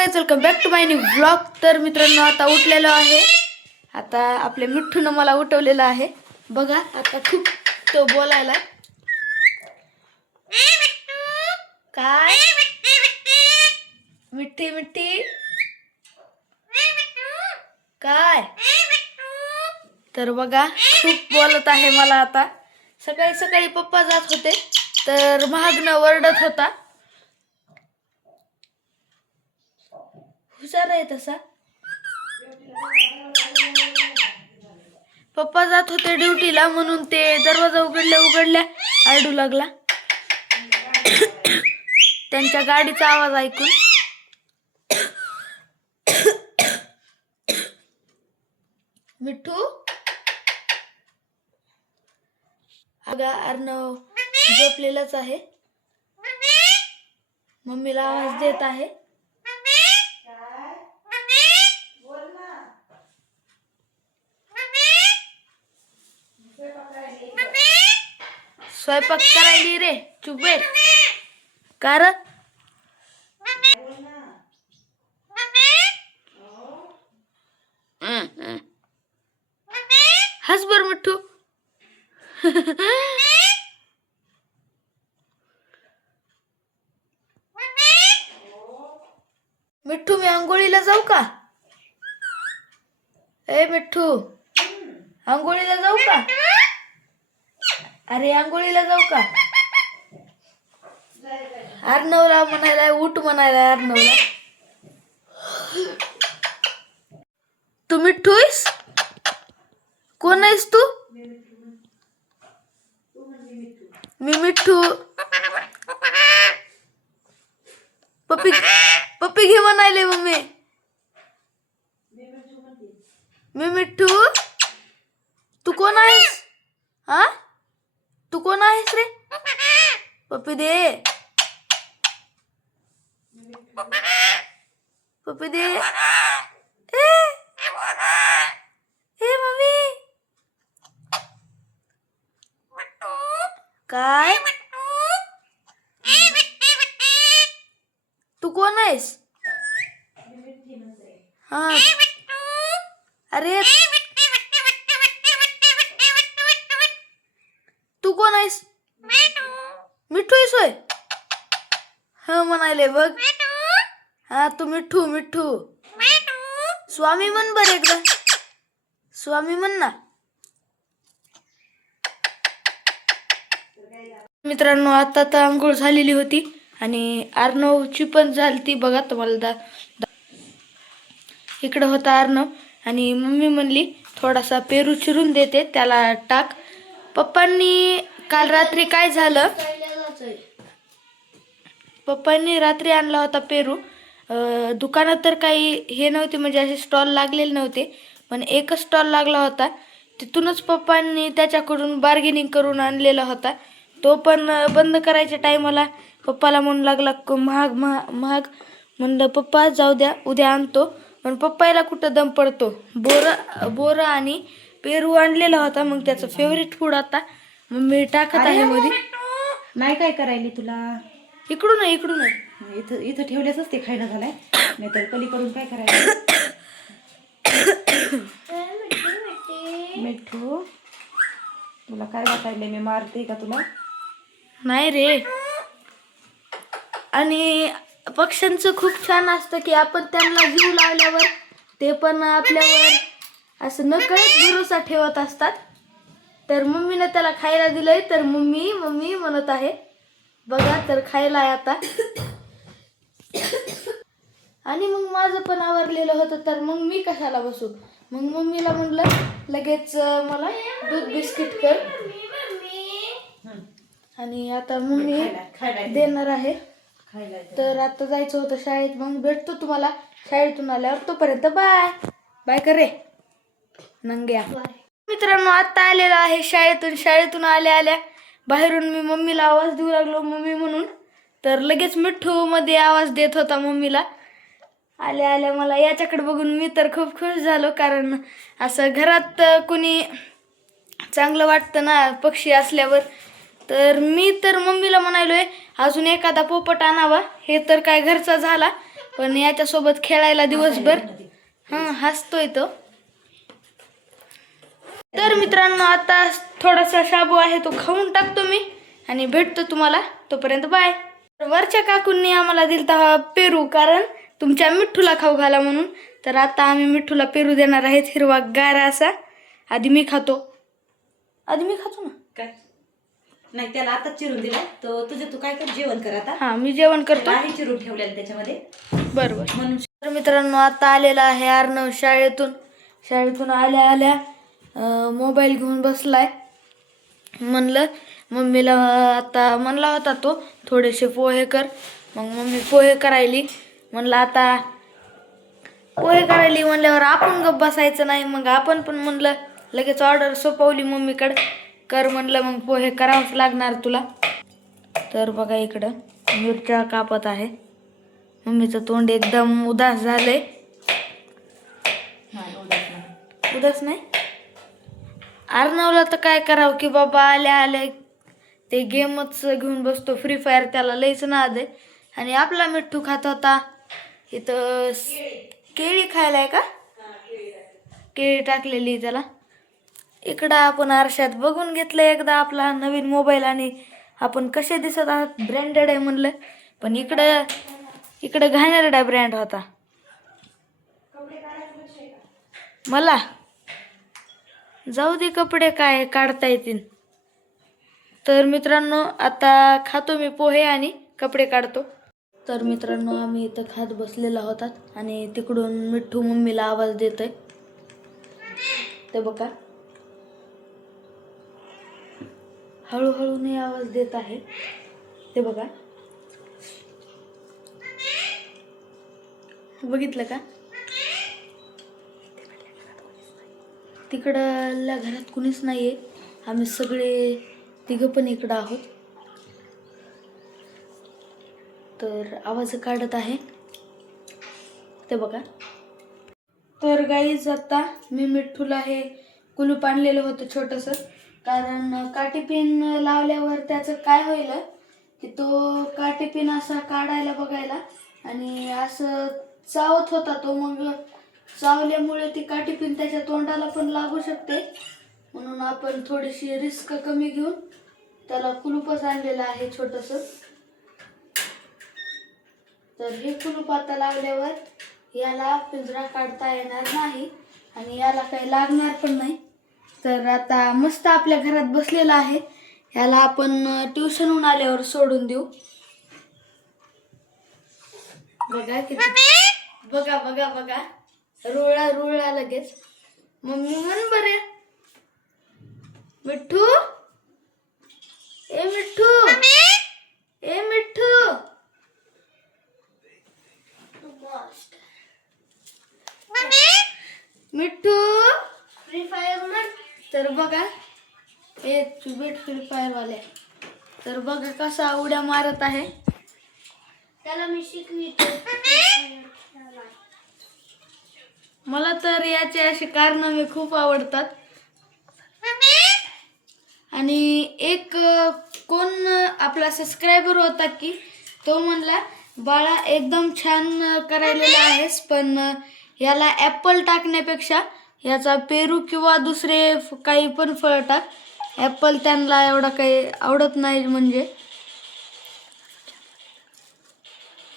Guys welcome back to my new blog तर मित्रांनो आता उठलेलो आहे. आता आपल्या मिठ्ठूनं मला उठवलेलं आहे. बघा आता खूप तो बोलायला. काय? मिठी मिठी काय? तर बघा खूप बोलत आहे मला आता. सकाळी सकाळी पप्पा जात होते तर महागनं वरडत होता. हुशार आहे तसा. पप्पा जात होते ड्युटीला म्हणून ते दरवाजा उघडल्या उघडल्या आरडू लागला. त्यांच्या गाडीचा आवाज ऐकून मिठू? अगा अर्णव झोपलेलाच आहे. मम्मीला आवाज देत आहे. स्वयंपाक करायली रे चुपेर कार. हस बर मिठ्ठू. मिठू मी आंघोळीला जाऊ का? ए मिठू आंघोळीला जाऊ का? अरे आंघोळीला जाऊ का? अर्णवला म्हणायला उठ म्हणायला अर्णवला तू मिठ्ठू आहेस कोण आहेस तू? मी मिठ्ठू. पप्पी पप्पी घे म्हणायले मम्मी. मी मिठ्ठू. तू कोण आहेस? हा? तू कोण आहेस रे? पप्पी दे. पप्पी दे. ए. ए मम्मी. काय? तू कोण आहेस? हा. अरे तू कोण आहेस? मिठ्ठू आहेस होय? हा म्हणाले बघ. हा तू मिठ्ठू मिठ्ठू स्वामी म्हण बर एकदा. स्वामी म्हण ना. मित्रांनो आता तर आंघोळ झालेली होती आणि अर्णवची पण झाली ती बघा तुम्हाला दा दा- इकडं होता अर्णव आणि मम्मी म्हणली थोडासा पेरू चिरून देते त्याला टाक. पप्पांनी काल रात्री काय झालं? पप्पांनी रात्री आणला होता पेरू. दुकानात तर काही हे नव्हते म्हणजे असे स्टॉल लागलेले नव्हते पण एकच स्टॉल लागला होता. तिथूनच पप्पांनी त्याच्याकडून बार्गेनिंग करून आणलेला होता. तो पण बंद करायच्या टायमाला पप्पाला म्हणू लागला "क- महाग महाग महाग. म्हणलं पप्पा जाऊ द्या उद्या आणतो. पण पप्पाला कुठं दम पडतो? बोरं बोरं आणि पेरू आणलेला होता मग त्याचं फेवरेट फूड आता. मग मी टाकत आहे मध्ये नाही काय करायले तुला? इकडून आहे इकडून आहे इथं इथं ठेवल्याच ते खायला झालाय. नाही तर पलीकडून काय करायचं? मिठू तुला काय वाटायले मी मारते का तुला? नाही रे. आणि पक्ष्यांचं खूप छान असतं की आपण त्यांना जीव लावल्यावर ते पण आपल्यावर असं नकळत भरोसा ठेवत असतात. तर मम्मीनं त्याला खायला दिलंय तर मम्मी मम्मी म्हणत आहे बघा तर खायला आहे आता. आणि मग माझं पण आवरलेलं होतं तर मग मी कशाला बसू? मग मम्मीला म्हणलं लगेच मला दूध बिस्किट कर. आणि आता मम्मी देणार आहे. तर आता जायचं होतं शाळेत मग भेटतो तुम्हाला. शाळेतून आल्यावर तोपर्यंत बाय. बाय कर रे. नंग्या. मित्रांनो आता आलेला आहे शाळेतून. शाळेतून आल्या आल्या बाहेरून मी मम्मीला आवाज देऊ लागलो मम्मी म्हणून. तर लगेच मिठ्ठू मध्ये आवाज देत होता मम्मीला. आल्या आल्या मला याच्याकडे बघून मी तर खूप खुश झालो कारण असं घरात कुणी चांगलं वाटतं ना पक्षी असल्यावर. तर मी तर मम्मीला म्हणालोय अजून एखादा पोपट आणावा. हे तर काय घरचा झाला पण याच्यासोबत खेळायला दिवसभर. हां हसतोय तो. तर मित्रांनो आता थोडासा शाबू आहे तो खाऊन टाकतो मी आणि भेटतो तुम्हाला. तोपर्यंत बाय वरच्या काकूंनी आम्हाला दिलता हा पेरू कारण तुमच्या मिठ्ठूला खाऊ घाला म्हणून. तर आता आम्ही मिठ्ठूला पेरू देणार आहेत हिरवा गारा असा. आधी मी खातो. आधी मी खातो ना. काय? नाही त्याला आता चिरून दिला तर तुझं तू काय कर जेवण कर आता. हां मी जेवण करतो. आहे चिरून ठेवलेलं त्याच्यामध्ये. बरं बरं म्हणून तर मित्रांनो आता आलेला आहे अर्णव शाळेतून. शाळेतून आल्या आल्या मोबाईल घेऊन बसलाय. म्हणलं मम्मीला आता म्हणला होता तो थोडेसे पोहे कर. मग मम्मी पोहे करायली. म्हणलं आता पोहे करायली म्हणल्यावर आपण गप बसायचं नाही. मग आपण पण म्हणलं लगेच ऑर्डर सोपवली मम्मीकडं. कर म्हणलं मग पोहे करावंच लागणार तुला. तर बघा इकडं मिरच्या कापत आहे. मम्मीचं तोंड एकदम उदास झालंय. उदास नाही. उदास अर्णवला तर काय करावं की बाबा आल्या आल्या ते गेमच घेऊन बसतो. फ्री फायर त्याला लयच नाद आहे. आणि आपला मिठ्ठू खात होता. इथं केळी खायला आहे का? केळी टाकलेली त्याला. इकडं आपण आरशात बघून घेतलं एकदा आपला नवीन मोबाईल आणि आपण कसे दिसत आहात? ब्रँडेड आहे म्हणलं. पण इकडं इकडं घाणेरडा ब्रँड होता. मला जाऊ दे कपडे काय काढता येतील. तर मित्रांनो आता खातो मी पोहे आणि कपडे काढतो. तर मित्रांनो आम्ही इथं खात बसलेला होतात आणि तिकडून मिठ्ठू मम्मीला आवाज देतोय. ते बघा. हळूहळू नाही आवाज देत आहे. ते बघा. बघितलं का? तिकडल्या घरात कुणीच नाही आहे आम्ही सगळे तिघं पण इकडं आहोत. तर आवाज काढत आहे. ते बघा. तर गाईज आता मी मिठूला हे कुलूप आणलेलं होतं छोटंसं. कारण काठी लावल्यावर त्याचं काय होईल की तो काठी असा काढायला बघायला. आणि असं चावत होता तो मग चावल्यामुळे ती काठी पिन त्याच्या तोंडाला पण लागू शकते. म्हणून आपण थोडीशी रिस्क कमी घेऊन त्याला कुलूपच आणलेलं आहे छोटंसं. तर हे कुलूप आता लावल्यावर याला पिंजरा काढता येणार नाही आणि याला काही लागणार पण नाही. तर आता मस्त आपल्या घरात बसलेला आहे. याला आपण ट्युशनहून आल्यावर सोडून देऊ. बघा किती बघा बघा बघा. रुळा रुळा लगेच. मम्मी म्हण बरे. मिठ्ठू ए मिठ्ठू ए मिठ्ठू मिठ्ठू फ्री फायर म्हण तर बघा ए चुबेट फ्री फायर वाले. तर बघा कसा उड्या मारत आहे. त्याला मी शिकवितो. मला तर याचे असे कारनामे खूप आवडतात. आणि एक कोण आपला सबस्क्रायबर होता की तो म्हणला बाळा एकदम छान करायलेला आहेस पण याला ॲपल टाकण्यापेक्षा याचा पेरू किंवा दुसरे काही पण फळ टाक. ॲपल त्यांना एवढा काही आवडत नाही म्हणजे.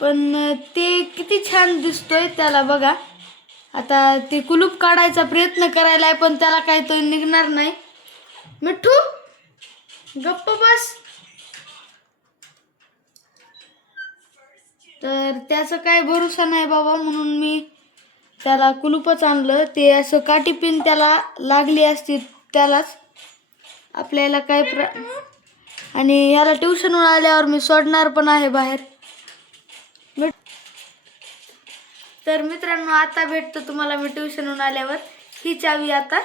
पण ते किती छान दिसतोय त्याला बघा. आता ते कुलूप काढायचा प्रयत्न करायला आहे पण त्याला काही तो निघणार नाही. मिठू गप्प बस. तर त्याचं काय भरोसा नाही बाबा म्हणून मी त्याला कुलूपच आणलं. ते असं काठी पिन त्याला लागली असती त्यालाच. आपल्याला काय प्र आणि याला ट्युशनवर आल्यावर मी सोडणार पण आहे बाहेर मिठ- तर मित्रांनो आता भेटतो तुम्हाला मी ट्युशनहून आल्यावर. ही चावी आता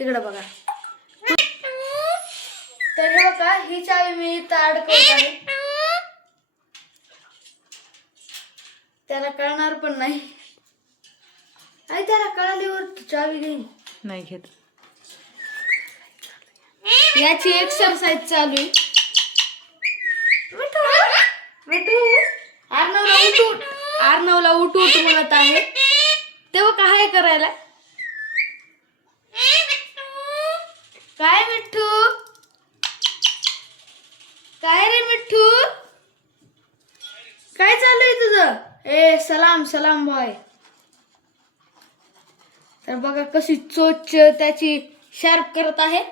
इकडं बघा. तर हे बघा ही चावी मी इथं अडकवत आहे. त्याला कळणार पण नाही. आई त्याला कळाल्यावर चावी घेईन नाही घेत. याची एक्सरसाइज चालू आहे. मिठू मिठू. आर्नवला उठू उठू म्हणत आहे. तेव्हा काय करायला? काय मिठ्ठू? काय रे मिठ्ठू? काय चालू आहे तुझं? ए सलाम सलाम बॉय तर बघा कशी चोच त्याची शार्प करत आहे.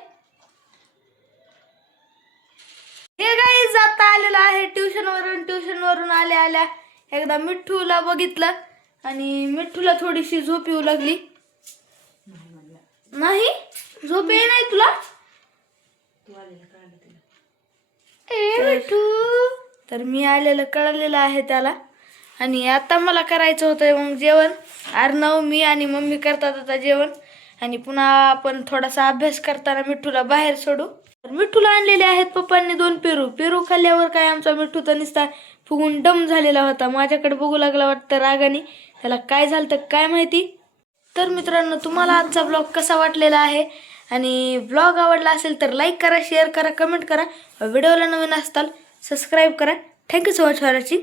हे काही जाता आलेलं आहे ट्युशन वरून ट्युशन वरून आल्या आल्या. एकदा मिठ्ठूला बघितलं आणि मिठ्ठूला थोडीशी झोप येऊ लागली. नाही? झोप ये नाही तुला? ए मिठू. तर मी आलेलं कळलेलं आहे त्याला. आणि आता मला करायचं होतं मग जेवण. अर्णव मी आणि मम्मी करतात आता जेवण. आणि पुन्हा आपण थोडासा अभ्यास करताना मिठूला बाहेर सोडू. तर मिठूला आणलेले आहेत पप्पांनी दोन पेरू. पेरू खाल्ल्यावर काय आमचा मिठू तर निसता फुगून डम झालेला होता. माझ्याकडे बघू लागला वाटतं रागाने. त्याला काय झालं तर काय माहिती? तर मित्रांनो तुम्हाला आजचा ब्लॉग कसा वाटलेला आहे? आणि ब्लॉग आवडला असेल तर लाईक करा शेअर करा कमेंट करा. व्हिडिओला नवीन असताल सबस्क्राईब करा. Thank you so much for watching